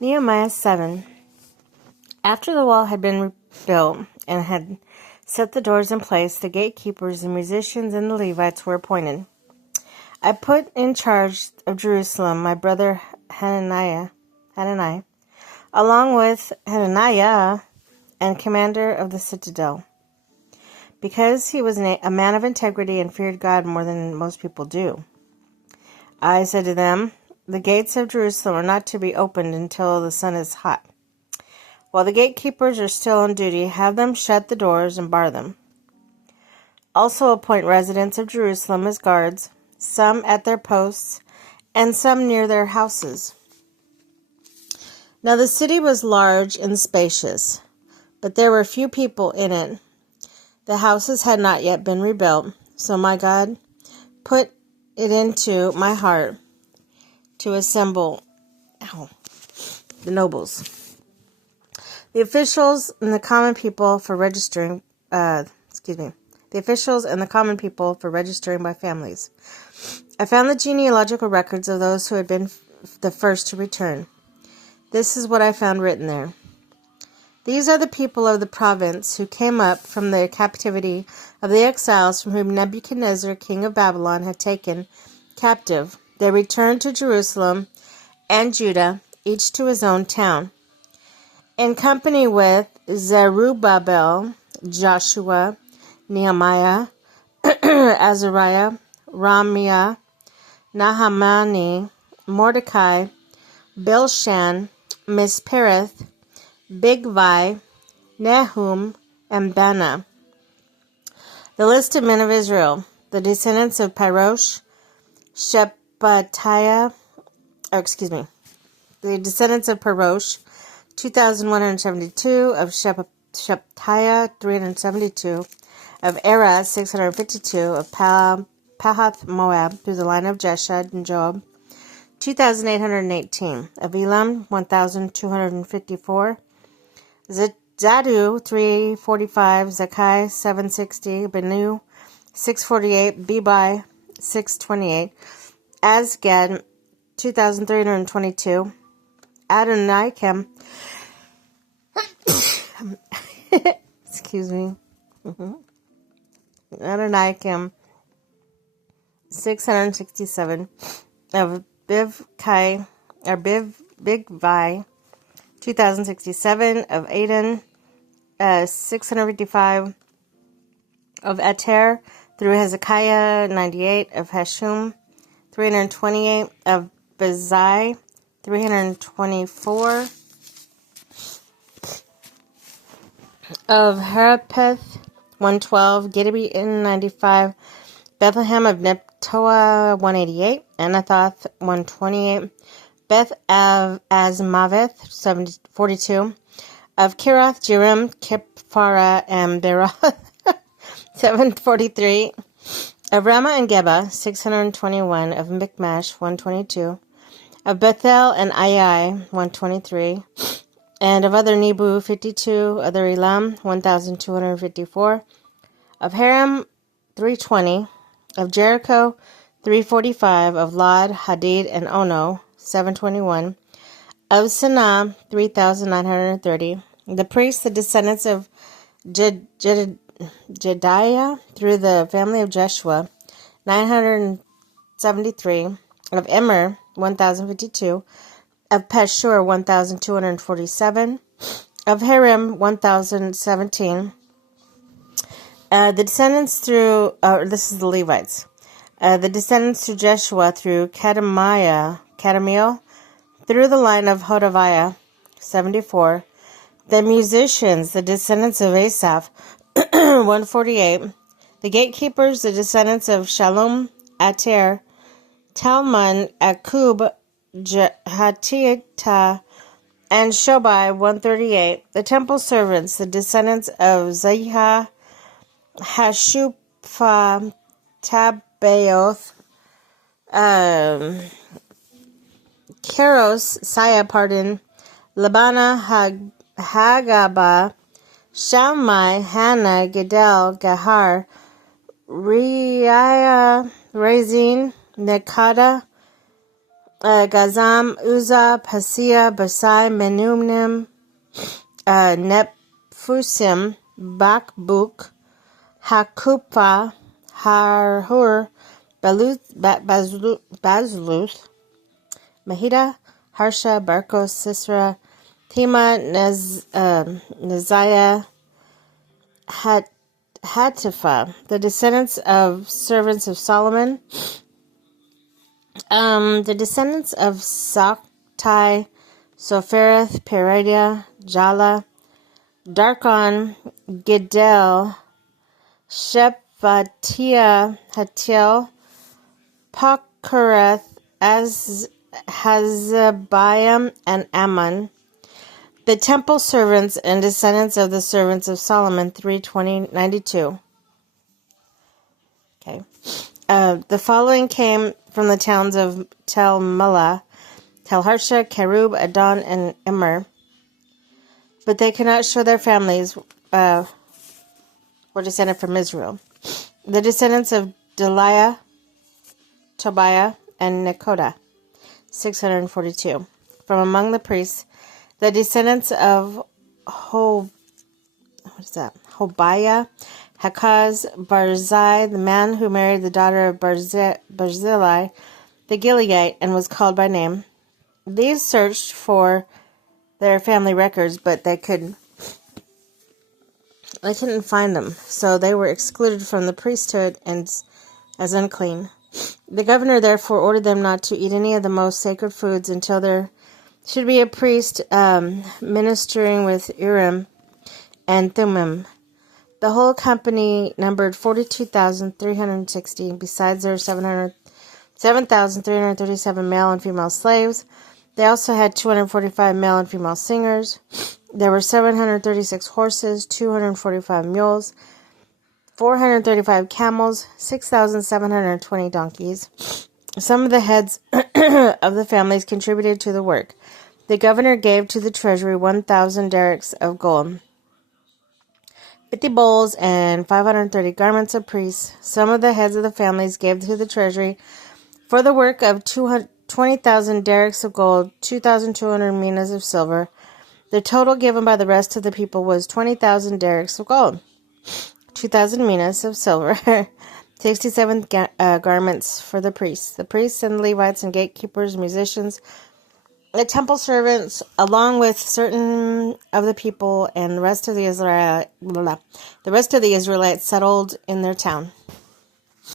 Nehemiah 7. After the wall had been rebuilt and had set the doors in place, the gatekeepers, the musicians, and the Levites were appointed. I put in charge of Jerusalem my brother Hananiah, along with Hananiah and commander of the citadel, because he was a man of integrity and feared God more than most people do. I said to them, the gates of Jerusalem are not to be opened until the sun is hot. While the gatekeepers are still on duty, have them shut the doors and bar them. Also appoint residents of Jerusalem as guards, some at their posts, and some near their houses. Now the city was large and spacious, but there were few people in it. The houses had not yet been rebuilt, so my God put it into my heart to assemble the nobles, the officials, and the common people for registering. The officials and the common people for registering by families. I found the genealogical records of those who had been the first to return. This is what I found written there. These are the people of the province who came up from the captivity of the exiles from whom Nebuchadnezzar, king of Babylon, had taken captive. They returned to Jerusalem and Judah, each to his own town, in company with Zerubbabel, Joshua, Nehemiah, Azariah, Ramiah, Nahamani, Mordecai, Bilshan, Mispereth, Bigvai, Nahum, and Bana. The list of men of Israel, the descendants of Parosh, the descendants of Parosh, 2,172, of Sheptiah, 372, of Era, 652, of Pahath Moab, through the line of Jeshad and Joab, 2,818, of Elam, 1,254, Zadu, 345, Zakai, 760, Benu, 648, Bebai, 628, Azgad, 2,322, Adonikim, Adonikim, 667, of Bigvai, 2,067, of Adon, 655, of Ater, through Hezekiah, 98, of Hashum, 328, of Bezai, 324, of Harapeth, 112, Gideon, 95, Bethlehem of Neptoah, 188, Anathoth, 128, Beth Azmaveth, 42, of Kirath Jearim, Kiphara, and Beroth, 743, of Ramah and Geba, 621, of Michmash, 122, of Bethel and Ai, 123, and of other Nebu, 52, other Elam, 1,254, of Haram, 320, of Jericho, 345, of Lod, Hadid, and Ono, 721, of Sanaa, 3,930, the priests, the descendants of Jediah, through the family of Jeshua, 973, of Immer, 1,052, of Pashur, 1,247, of Harim, 1,017, the descendants through, this is the Levites, the descendants through Jeshua, through Kadmiel, through the line of Hodaviah, 74, the musicians, the descendants of Asaph, 148, the gatekeepers, the descendants of Shalom, Ater, Talmon, Akub, Hatita, and Shobai, 138, the temple servants, the descendants of Zahah, Hashupha, Tabaoth, Keros, Labana, Hagaba, Shammai, Hannah, Gedel, Gahar, Reiah, Rezin, Nekada, Gazam, Uzzah, Paseah, Basai, Menunim, Nephusim, Bakbuk, Hakupha, Harhur, Bazluth, Mahida, Harsha, Barkos, Sisera, Tema, Neziah, Hatipha, the descendants of servants of Solomon, the descendants of Saktai, Sophereth, Peridia, Jala, Darkon, Gidel, Shephatiah, Hatil, Pakareth, Hazabiam, and Ammon. The temple servants and descendants of the servants of Solomon, 3:20-92. Okay. The following came from the towns of Tel Melah, Tel Harsha, Kerub, Adon, and Immer, but they could not show their families were descended from Israel. The descendants of Deliah, Tobiah, and Nekoda, 642. From among the priests, the descendants of Hobiah, Hakaz, Barzai, the man who married the daughter of Barzillai, the Gileadite, and was called by name. These searched for their family records, but they couldn't find them, so they were excluded from the priesthood and as unclean. The governor therefore ordered them not to eat any of the most sacred foods until there should be a priest ministering with Urim and Thummim. The whole company numbered 42,360, besides their 7,337 male and female slaves. They also had 245 male and female singers. There were 736 horses, 245 mules, 435 camels, 6,720 donkeys. Some of the heads of the families contributed to the work. The governor gave to the treasury 1,000 derricks of gold, 50 bowls, and 530 garments of priests. Some of the heads of the families gave to the treasury for the work of 20,000 derricks of gold, 2,200 minas of silver. The total given by the rest of the people was 20,000 derricks of gold, 2,000 minas of silver, 67 garments for the priests. The priests and Levites and gatekeepers, musicians, the temple servants, along with certain of the people and the rest of the Israelites settled in their town.